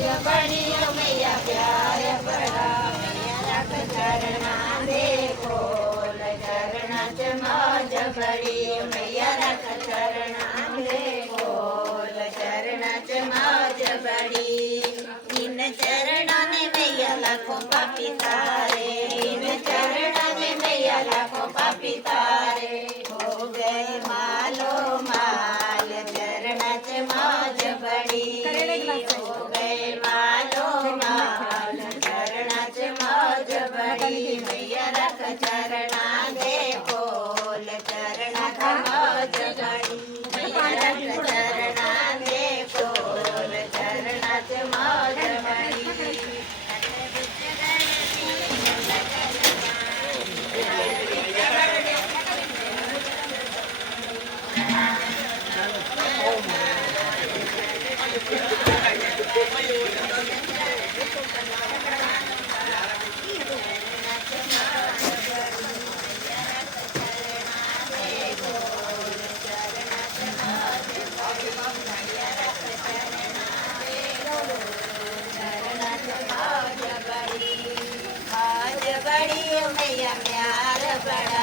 बड़ी मैया प्यार बड़ा मैया रख चरणा दे खोल चरणा च मौज बड़ी मैया रख चरणा दे खोल चरणा च मौज बड़ी इन चरणा ने मैया लाखों पापी तारे इन चरणा ने मैया लाखों पापी तारे हो गए मालो माल चरणा च मौज बड़ी हो गए मालो माल चरणा च मौज बड़ी मैया रख चरणा दे खोल चरणा च मौज बड़ी मैया रख चरणा दे खोल चरणा च मौज बड़ी बड़ी मैया प्यार बड़ा